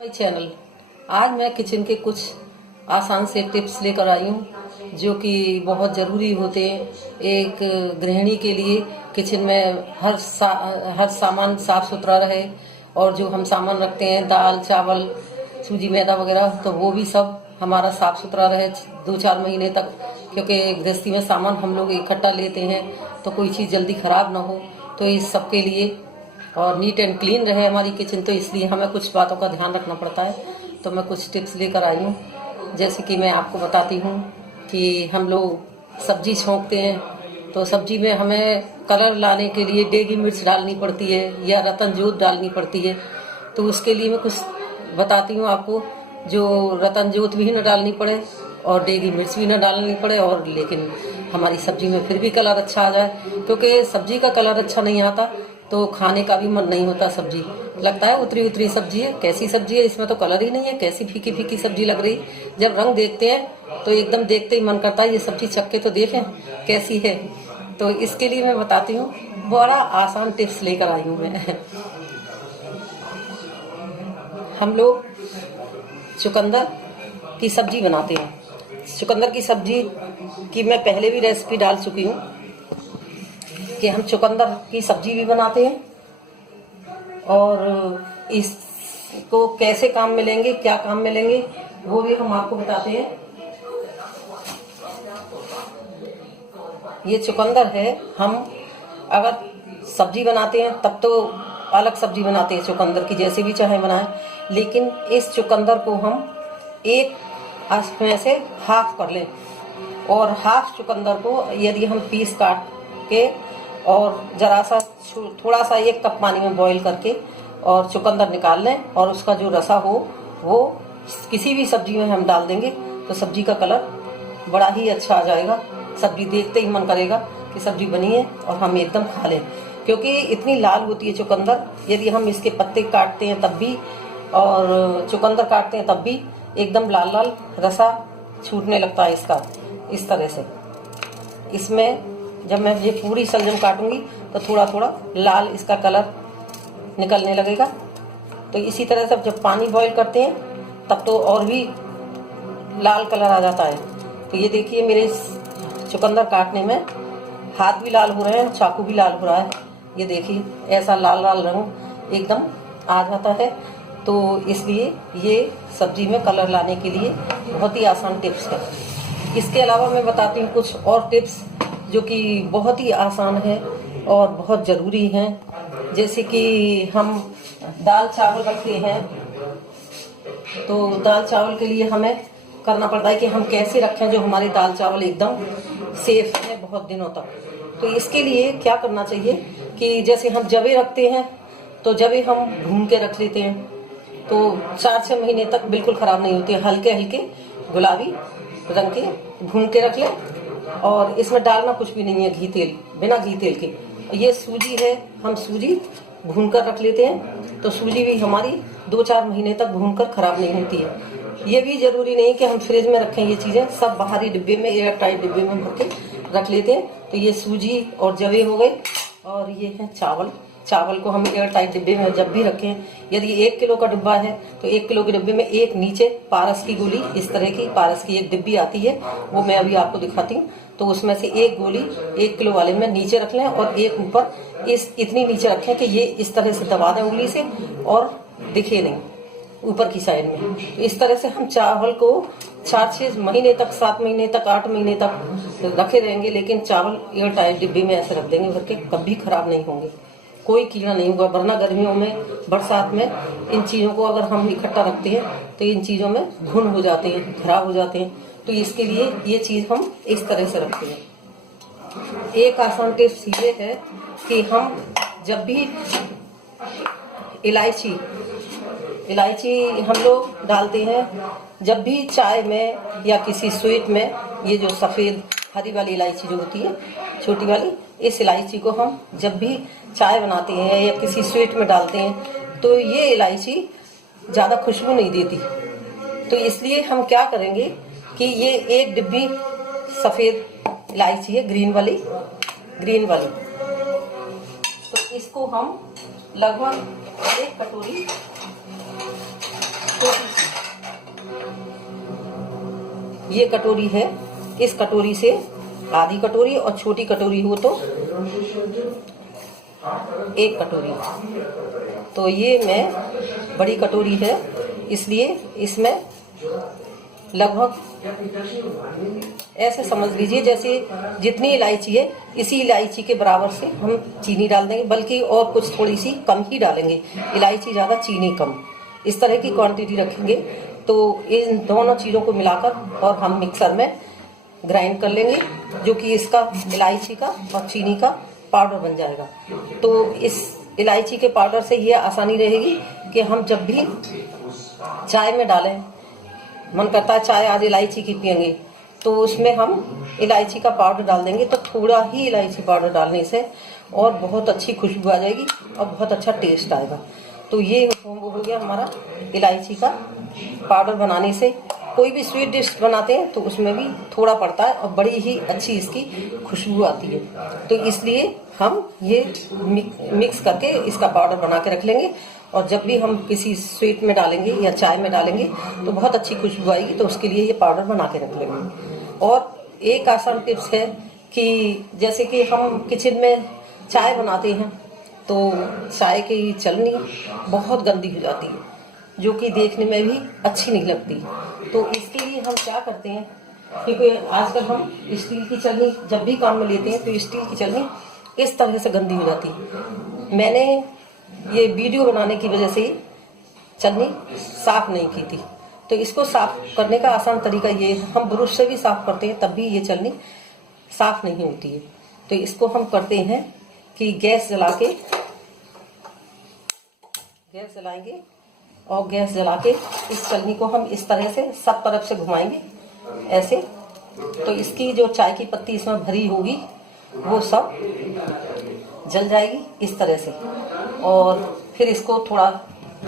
Channel. आज मैं kitchen के कुछ आसान से टिप्स लेकर आई हूँ जो कि बहुत ज़रूरी होते हैं एक गृहिणी के लिए। किचन में हर सामान साफ सुथरा रहे और जो हम सामान रखते हैं दाल चावल सूजी मैदा वगैरह, तो वो भी सब हमारा साफ सुथरा रहे 2-4 महीने तक, क्योंकि गृहस्थी में सामान हम लोग इकट्ठा लेते हैं तो कोई चीज़ जल्दी ख़राब ना हो। तो इस सब के लिए और नीट एंड क्लीन रहे हमारी किचन, तो इसलिए हमें कुछ बातों का ध्यान रखना पड़ता है। तो मैं कुछ टिप्स लेकर आई हूँ। जैसे कि मैं आपको बताती हूँ कि हम लोग सब्जी छोंकते हैं तो सब्जी में हमें कलर लाने के लिए डेगी मिर्च डालनी पड़ती है या रतन जोत डालनी पड़ती है। तो उसके लिए मैं कुछ बताती हूँ आपको, जो रतन जोत भी न डालनी पड़े और डेगी मिर्च भी न डालनी पड़े, और लेकिन हमारी सब्जी में फिर भी कलर अच्छा आ जाए। क्योंकि सब्जी का कलर अच्छा नहीं आता तो खाने का भी मन नहीं होता। सब्जी लगता है उतरी उतरी सब्जी है, कैसी सब्जी है, इसमें तो कलर ही नहीं है, कैसी फीकी फीकी सब्जी लग रही। जब रंग देखते हैं तो एकदम देखते ही मन करता है ये सब्जी चख के तो देखें कैसी है। तो इसके लिए मैं बताती हूँ, बड़ा आसान टिप्स लेकर आई हूँ मैं। हम लोग चुकंदर की सब्जी बनाते हैं। चुकंदर की सब्जी की मैं पहले भी रेसिपी डाल चुकी हूँ कि हम चुकंदर की सब्जी भी बनाते हैं और इसको कैसे काम में लेंगे, क्या काम में लेंगे, वो भी हम आपको बताते हैं। ये चुकंदर है, हम अगर सब्जी बनाते हैं तब तो अलग सब्जी बनाते हैं चुकंदर की, जैसे भी चाहे बनाएं, लेकिन इस चुकंदर को हम एक में से हाफ कर लें और हाफ चुकंदर को यदि हम पीस काट के और जरा सा थोड़ा सा 1 कप पानी में बॉईल करके और चुकंदर निकाल लें और उसका जो रसा हो वो किसी भी सब्जी में हम डाल देंगे तो सब्जी का कलर बड़ा ही अच्छा आ जाएगा। सब्जी देखते ही मन करेगा कि सब्जी बनी है और हम एकदम खा लें, क्योंकि इतनी लाल होती है चुकंदर। यदि हम इसके पत्ते काटते हैं तब भी और चुकंदर काटते हैं तब भी एकदम लाल लाल रसा छूटने लगता है इसका। इस तरह से इसमें जब मैं ये पूरी शलजम काटूंगी तो थोड़ा थोड़ा लाल इसका कलर निकलने लगेगा। तो इसी तरह से जब पानी बॉईल करते हैं तब तो और भी लाल कलर आ जाता है। तो ये देखिए मेरे चुकंदर काटने में हाथ भी लाल हो रहे हैं, चाकू भी लाल हो रहा है। ये देखिए ऐसा लाल लाल रंग एकदम आ जाता है। तो इसलिए ये सब्जी में कलर लाने के लिए बहुत ही आसान टिप्स है। इसके अलावा मैं बताती हूँ कुछ और टिप्स जो कि बहुत ही आसान है और बहुत ज़रूरी हैं। जैसे कि हम दाल चावल रखते हैं तो दाल चावल के लिए हमें करना पड़ता है कि हम कैसे रखें जो हमारे दाल चावल एकदम सेफ है बहुत दिनों तक। तो इसके लिए क्या करना चाहिए कि जैसे हम जवे रखते हैं तो जवे हम भून के रख लेते हैं तो 4-6 महीने तक बिल्कुल ख़राब नहीं होती है। हल्के हल्के गुलाबी रंग के भून के रख लें और इसमें डालना कुछ भी नहीं है, घी तेल, बिना घी तेल के। ये सूजी है, हम सूजी भून कर रख लेते हैं तो सूजी भी हमारी 2-4 महीने तक भून कर ख़राब नहीं होती है। ये भी ज़रूरी नहीं कि हम फ्रिज में रखें, ये चीज़ें सब बाहरी डिब्बे में एयर टाइट डिब्बे में भर के रख लेते हैं। तो ये सूजी और जवे हो गए और ये है चावल। चावल को हम एयर टाइट डिब्बे में जब भी रखें, यदि 1 किलो का डिब्बा है तो 1 किलो के डिब्बे में एक नीचे पारस की गोली, इस तरह की पारस की एक डिब्बी आती है, वो मैं अभी आपको दिखाती हूँ। तो उसमें से एक गोली 1 किलो वाले में नीचे रख लें और एक ऊपर इतनी नीचे रखें कि ये इस तरह से दबा दें उंगली से और दिखे नहीं ऊपर की साइड में। तो इस तरह से हम चावल को 4-6 महीने तक, 7 महीने तक, 8 महीने तक रखे रहेंगे, लेकिन चावल एयर टाइट डिब्बे में ऐसे रख देंगे भर के, कभी खराब नहीं होंगे, कोई कीड़ा नहीं होगा। वरना गर्मियों में, बरसात में इन चीज़ों को अगर हम इकट्ठा रखते हैं तो इन चीज़ों में घुन हो जाते हैं, खराब हो जाते हैं। तो इसके लिए ये चीज़ हम इस तरह से रखते हैं। एक आसान टिप्स ये है कि हम जब भी इलायची हम लोग डालते हैं, जब भी चाय में या किसी स्वीट में, ये जो सफ़ेद हरी वाली इलायची जो होती है छोटी वाली, इस इलायची को हम जब भी चाय बनाते हैं या किसी स्वीट में डालते हैं तो ये इलायची ज़्यादा खुशबू नहीं देती। तो इसलिए हम क्या करेंगे कि ये एक डिब्बी सफ़ेद इलायची है, ग्रीन वाली, तो इसको हम लगभग 1 कटोरी ये कटोरी है, इस कटोरी से आधी कटोरी और छोटी कटोरी हो तो 1 कटोरी। तो ये मैं बड़ी कटोरी है, इसलिए इसमें लगभग ऐसे समझ लीजिए जैसे जितनी इलायची है इसी इलायची के बराबर से हम चीनी डाल देंगे, बल्कि और कुछ थोड़ी सी कम ही डालेंगे, इलायची ज़्यादा चीनी कम, इस तरह की क्वांटिटी रखेंगे। तो इन दोनों चीज़ों को मिलाकर और हम मिक्सर में ग्राइंड कर लेंगे, जो कि इसका इलायची का और चीनी का पाउडर बन जाएगा। तो इस इलायची के पाउडर से ये आसानी रहेगी कि हम जब भी चाय में डालें, मन करता है चाय आज इलायची की पियेंगे, तो उसमें हम इलायची का पाउडर डाल देंगे। तो थोड़ा ही इलायची पाउडर डालने से और बहुत अच्छी खुशबू आ जाएगी और बहुत अच्छा टेस्ट आएगा। तो ये हो गया हमारा इलायची का पाउडर बनाने से। कोई भी स्वीट डिश बनाते हैं तो उसमें भी थोड़ा पड़ता है और बड़ी ही अच्छी इसकी खुशबू आती है। तो इसलिए हम ये मिक्स करके इसका पाउडर बना के रख लेंगे, और जब भी हम किसी स्वीट में डालेंगे या चाय में डालेंगे तो बहुत अच्छी खुशबू आएगी। तो उसके लिए ये पाउडर बना के रख लेंगे। और एक आसान टिप्स है कि जैसे कि हम किचन में चाय बनाते हैं तो चाय की चलनी बहुत गंदी हो जाती है, जो कि देखने में भी अच्छी नहीं लगती। तो इसके लिए हम क्या करते हैं, क्योंकि आजकल हम स्टील की चलनी जब भी काम में लेते हैं तो स्टील की चलनी इस तरह से गंदी हो जाती है। मैंने ये वीडियो बनाने की वजह से चलनी साफ नहीं की थी। तो इसको साफ करने का आसान तरीका ये है, हम ब्रश से भी साफ करते हैं तब भी ये चलनी साफ नहीं होती है। तो इसको हम करते हैं कि गैस जलाएंगे और गैस जला के इस चलनी को हम इस तरह से सब तरफ से घुमाएंगे ऐसे। तो इसकी जो चाय की पत्ती इसमें भरी होगी वो सब जल जाएगी इस तरह से। और फिर इसको थोड़ा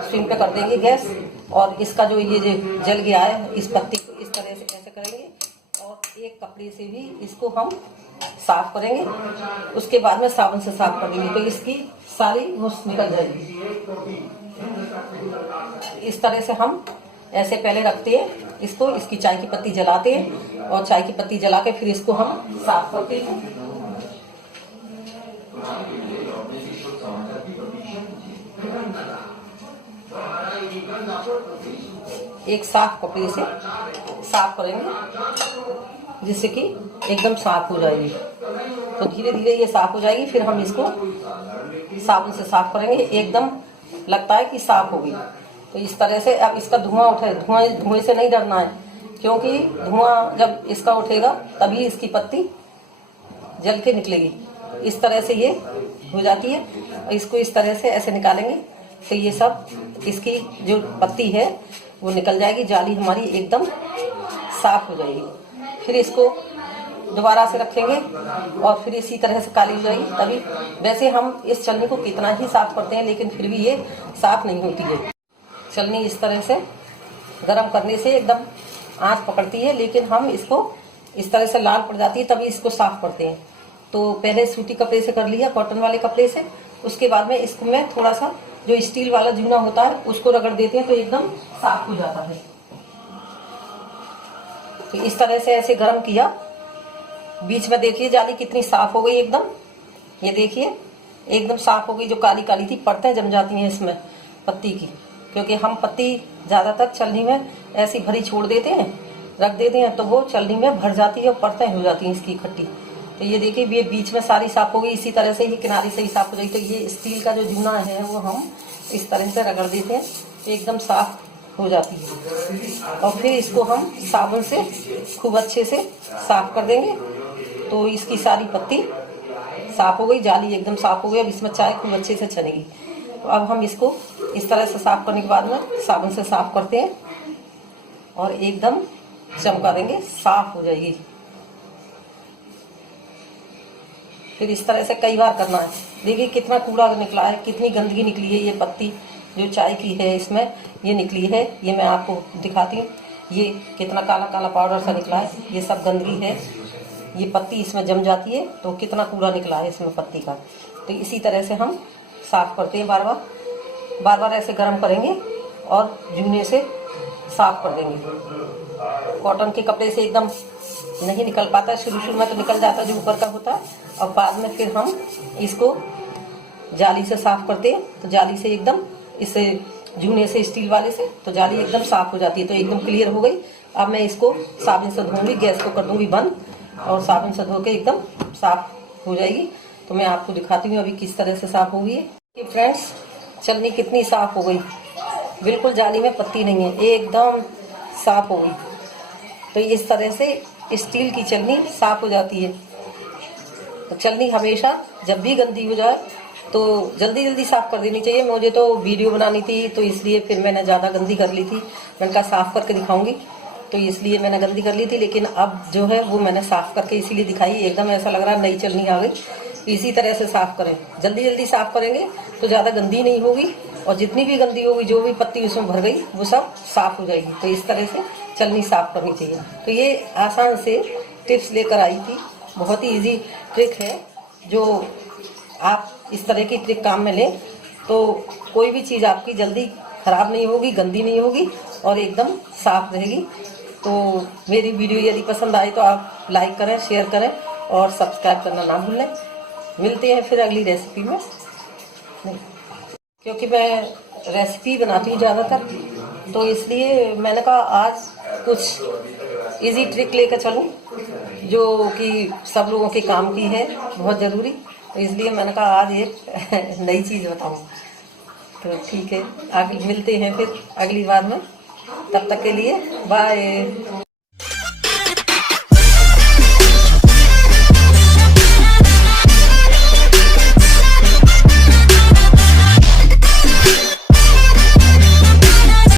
स्विंग पे कर देंगे गैस, और इसका जो ये जो जल गया है इस पत्ती को इस तरह से ऐसे करेंगे और एक कपड़े से भी इसको हम साफ करेंगे। उसके बाद में साबुन से साफ कर देंगे तो इसकी सारी मुस निकल जाएगी। इस तरह से हम ऐसे पहले रखते हैं इसको, इसकी चाय की पत्ती जलाते हैं और चाय की पत्ती जला के फिर इसको हम साफ करते हैं। एक साफ कपड़े से साफ करेंगे जिससे कि एकदम साफ हो जाएगी। तो धीरे धीरे ये साफ हो जाएगी, फिर हम इसको साबुन से साफ करेंगे। एकदम लगता है कि साफ होगी। तो इस तरह से अब इसका धुआं उठे, धुएं से नहीं डरना है, क्योंकि धुआं जब इसका उठेगा तभी इसकी पत्ती जल के निकलेगी। इस तरह से ये हो जाती है। और इसको इस तरह से ऐसे निकालेंगे तो ये सब इसकी जो पत्ती है वो निकल जाएगी, जाली हमारी एकदम साफ हो जाएगी। फिर इसको दोबारा से रखेंगे और फिर इसी तरह से काली हो जाएगी। तभी वैसे हम इस चलनी को कितना ही साफ करते हैं लेकिन फिर भी ये साफ नहीं होती है। चलनी इस तरह से गर्म करने से एकदम आंच पकड़ती है, लेकिन हम इसको इस तरह से लाल पड़ जाती है तभी इसको साफ करते हैं। तो पहले सूती कपड़े से कर लिया, कॉटन वाले कपड़े से। उसके बाद में इसको मैं थोड़ा सा जो स्टील वाला जूना होता है उसको रगड़ देते हैं तो एकदम साफ हो जाता है। तो इस तरह से ऐसे गर्म किया। बीच में देखिए जाली कितनी साफ हो गई एकदम। ये देखिए एकदम साफ हो गई। जो काली काली थी परतें जम जाती हैं इसमें पत्ती की, क्योंकि हम पत्ती ज्यादातर चलनी में ऐसी भरी छोड़ देते हैं, रख देते हैं, तो वो चलनी में भर जाती है और परतें हो जाती हैं इसकी इकट्ठी। तो ये देखिए ये बीच में सारी साफ हो गई। इसी तरह से ये किनारे से ही साफ हो जाएगी। तो ये स्टील का जो जूना है वो हम इस तरह से रगड़ देते हैं तो एकदम साफ हो जाती है। और फिर इसको हम साबुन से खूब अच्छे से साफ कर देंगे। तो इसकी सारी पत्ती साफ हो गई, जाली एकदम साफ हो गई। अब इसमें चाय खूब अच्छे से छनेगी। तो अब हम इसको इस तरह से साफ करने के बाद में साबुन से साफ करते हैं और एकदम चमका देंगे, साफ हो जाएगी। फिर इस तरह से कई बार करना है। देखिए कितना कूड़ा निकला है, कितनी गंदगी निकली है। ये पत्ती जो चाय की है इसमें ये निकली है, ये मैं आपको दिखाती हूँ। ये कितना काला काला पाउडर सा निकला है, ये सब गंदगी है। ये पत्ती इसमें जम जाती है तो कितना कूड़ा निकला है इसमें पत्ती का। तो इसी तरह से हम साफ करते हैं, बार बार ऐसे गर्म करेंगे और जूने से साफ कर देंगे। कॉटन के कपड़े से एकदम नहीं निकल पाता, शुरू में तो निकल जाता जो ऊपर का होता है, और बाद में फिर हम इसको जाली से साफ करते हैं। तो जाली से एकदम इसे जूने से स्टील वाले से तो जाली एकदम साफ हो जाती है। तो एकदम क्लियर हो गई। अब मैं इसको साबुन से धोऊंगी, गैस को कर दूंगी बंद और साबुन से धो के एकदम साफ हो जाएगी। तो मैं आपको दिखाती हूँ अभी किस तरह से साफ होगी ये। फ्रेंड्स, चलनी कितनी साफ हो गई, बिल्कुल जाली में पत्ती नहीं है, एकदम साफ हो गई। तो इस तरह से स्टील की चलनी साफ हो जाती है। तो चलनी हमेशा जब भी गंदी हो जाए तो जल्दी जल्दी साफ कर देनी चाहिए। मुझे तो वीडियो बनानी थी तो इसलिए फिर मैंने ज़्यादा गंदी कर ली थी। मैंने कहा साफ करके दिखाऊंगी, तो इसलिए मैंने गंदी कर ली थी। लेकिन अब जो है वो मैंने साफ करके इसीलिए दिखाई। एकदम ऐसा लग रहा है नई चलनी आ गई। इसी तरह से साफ करें, जल्दी जल्दी साफ करेंगे तो ज़्यादा गंदी नहीं होगी, और जितनी भी गंदी होगी, जो भी पत्ती उसमें भर गई, वो सब साफ हो जाएगी। तो इस तरह से चलनी साफ करनी चाहिए। तो ये आसान से टिप्स लेकर आई थी, बहुत ही इजी ट्रिक है। जो आप इस तरह की ट्रिक काम में लें तो कोई भी चीज़ आपकी जल्दी खराब नहीं होगी, गंदी नहीं होगी और एकदम साफ रहेगी। तो मेरी वीडियो यदि पसंद आए तो आप लाइक करें, शेयर करें और सब्सक्राइब करना ना भूलें। मिलते हैं फिर अगली रेसिपी में। क्योंकि मैं रेसिपी बनाती हूँ ज़्यादातर, तो इसलिए मैंने कहा आज कुछ इजी ट्रिक लेकर चलूँ जो कि सब लोगों के काम की है, बहुत ज़रूरी। तो इसलिए मैंने कहा आज एक नई चीज़ बताऊँ। तो ठीक है, आगे मिलते हैं फिर अगली बार में। तब तक के लिए बाय।